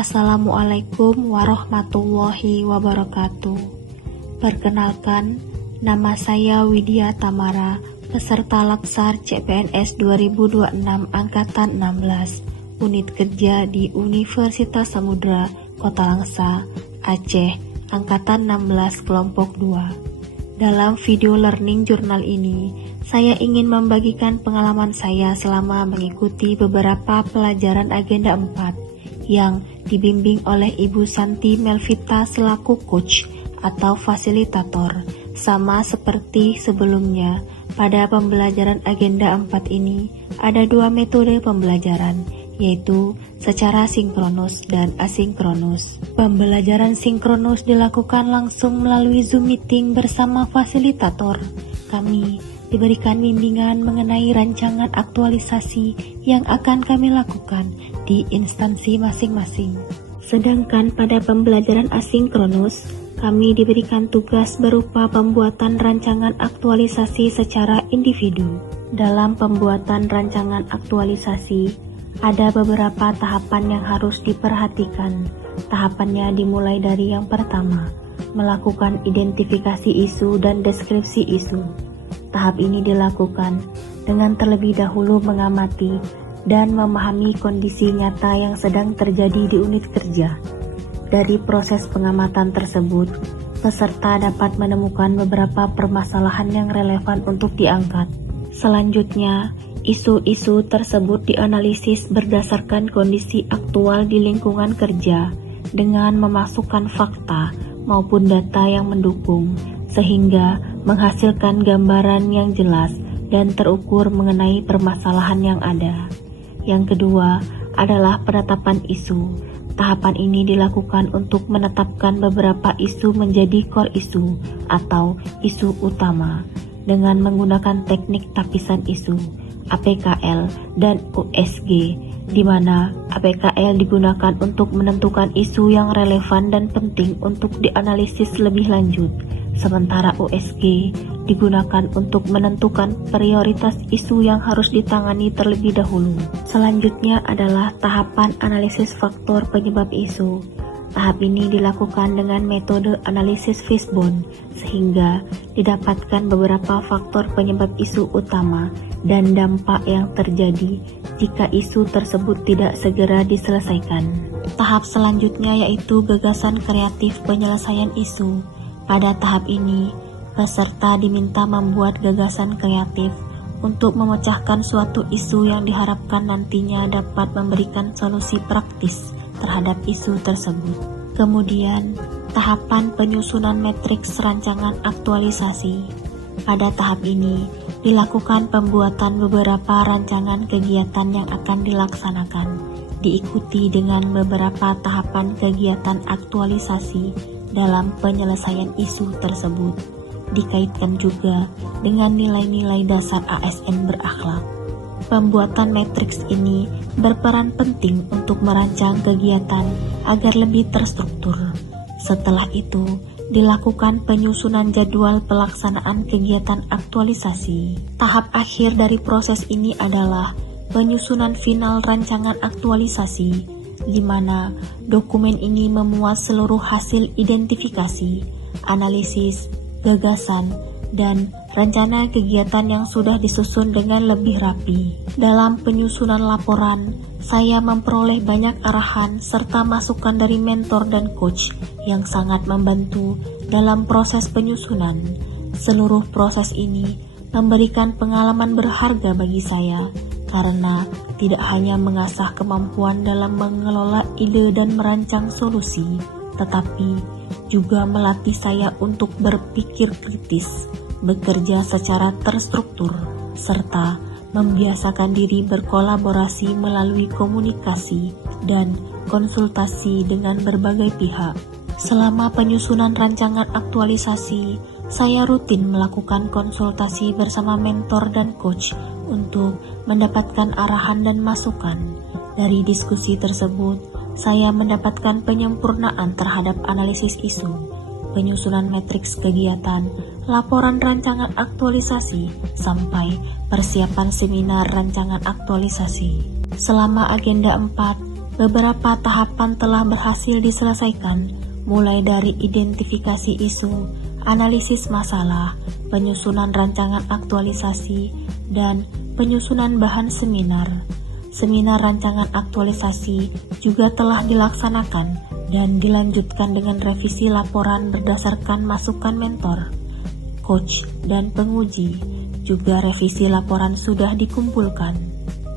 Assalamualaikum warahmatullahi wabarakatuh. Perkenalkan, nama saya Widya Tamara, peserta Laksar CPNS 2026 Angkatan 16, Unit Kerja di Universitas Samudra, Kota Langsa, Aceh, Angkatan 16 Kelompok 2. Dalam video learning jurnal ini, saya ingin membagikan pengalaman saya selama mengikuti beberapa pelajaran agenda 4 yang dibimbing oleh Ibu Santi Melvita selaku coach atau fasilitator. Sama seperti sebelumnya, pada pembelajaran agenda 4 ini ada 2 metode pembelajaran, yaitu secara sinkronus dan asinkronus. Pembelajaran sinkronus dilakukan langsung melalui Zoom meeting bersama fasilitator. Kami diberikan bimbingan mengenai rancangan aktualisasi yang akan kami lakukan di instansi masing-masing. Sedangkan pada pembelajaran asinkronus, kami diberikan tugas berupa pembuatan rancangan aktualisasi secara individu. Dalam pembuatan rancangan aktualisasi, ada beberapa tahapan yang harus diperhatikan. Tahapannya dimulai dari yang pertama, melakukan identifikasi isu dan deskripsi isu. Tahap ini dilakukan dengan terlebih dahulu mengamati dan memahami kondisi nyata yang sedang terjadi di unit kerja. Dari proses pengamatan tersebut, peserta dapat menemukan beberapa permasalahan yang relevan untuk diangkat. Selanjutnya, isu-isu tersebut dianalisis berdasarkan kondisi aktual di lingkungan kerja dengan memasukkan fakta maupun data yang mendukung, sehingga menghasilkan gambaran yang jelas dan terukur mengenai permasalahan yang ada. Yang kedua adalah penetapan isu. Tahapan ini dilakukan untuk menetapkan beberapa isu menjadi core isu atau isu utama dengan menggunakan teknik tapisan isu, APKL dan USG, di mana APKL digunakan untuk menentukan isu yang relevan dan penting untuk dianalisis lebih lanjut, sementara USG digunakan untuk menentukan prioritas isu yang harus ditangani terlebih dahulu. Selanjutnya adalah tahapan analisis faktor penyebab isu. Tahap ini dilakukan dengan metode analisis fishbone, sehingga didapatkan beberapa faktor penyebab isu utama dan dampak yang terjadi jika isu tersebut tidak segera diselesaikan. Tahap selanjutnya yaitu gagasan kreatif penyelesaian isu. Pada tahap ini, peserta diminta membuat gagasan kreatif untuk memecahkan suatu isu yang diharapkan nantinya dapat memberikan solusi praktis terhadap isu tersebut. Kemudian, tahapan penyusunan matriks rancangan aktualisasi. Pada tahap ini, dilakukan pembuatan beberapa rancangan kegiatan yang akan dilaksanakan, diikuti dengan beberapa tahapan kegiatan aktualisasi dalam penyelesaian isu tersebut, dikaitkan juga dengan nilai-nilai dasar ASN berakhlak. Pembuatan matriks ini berperan penting untuk merancang kegiatan agar lebih terstruktur. Setelah itu, dilakukan penyusunan jadwal pelaksanaan kegiatan aktualisasi. Tahap akhir dari proses ini adalah penyusunan final rancangan aktualisasi, di mana dokumen ini memuat seluruh hasil identifikasi, analisis, gagasan, dan rencana kegiatan yang sudah disusun dengan lebih rapi. Dalam penyusunan laporan, saya memperoleh banyak arahan serta masukan dari mentor dan coach yang sangat membantu dalam proses penyusunan. Seluruh proses ini memberikan pengalaman berharga bagi saya, karena tidak hanya mengasah kemampuan dalam mengelola ide dan merancang solusi, tetapi juga melatih saya untuk berpikir kritis, bekerja secara terstruktur, serta membiasakan diri berkolaborasi melalui komunikasi dan konsultasi dengan berbagai pihak. Selama penyusunan rancangan aktualisasi, saya rutin melakukan konsultasi bersama mentor dan coach untuk mendapatkan arahan dan masukan. Dari diskusi tersebut, saya mendapatkan penyempurnaan terhadap analisis isu, penyusunan matriks kegiatan, laporan rancangan aktualisasi, sampai persiapan seminar rancangan aktualisasi. Selama agenda 4, Beberapa tahapan telah berhasil diselesaikan, mulai dari identifikasi isu, analisis masalah, penyusunan rancangan aktualisasi, dan penyusunan bahan seminar. Seminar rancangan aktualisasi juga telah dilaksanakan dan dilanjutkan dengan revisi laporan berdasarkan masukan mentor, coach, dan penguji. Juga revisi laporan sudah dikumpulkan.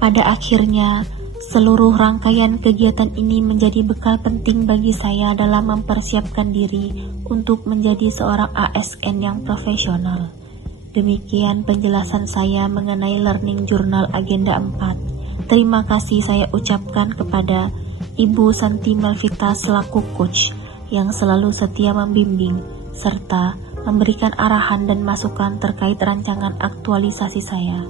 Pada akhirnya, seluruh rangkaian kegiatan ini menjadi bekal penting bagi saya dalam mempersiapkan diri untuk menjadi seorang ASN yang profesional. Demikian penjelasan saya mengenai Learning Journal Agenda 4. Terima kasih saya ucapkan kepada Ibu Santi Malvita selaku coach yang selalu setia membimbing serta memberikan arahan dan masukan terkait rancangan aktualisasi saya.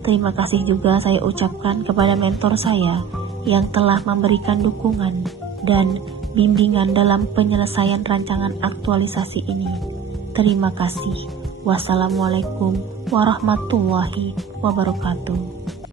Terima kasih juga saya ucapkan kepada mentor saya yang telah memberikan dukungan dan bimbingan dalam penyelesaian rancangan aktualisasi ini. Terima kasih. Wassalamualaikum warahmatullahi wabarakatuh.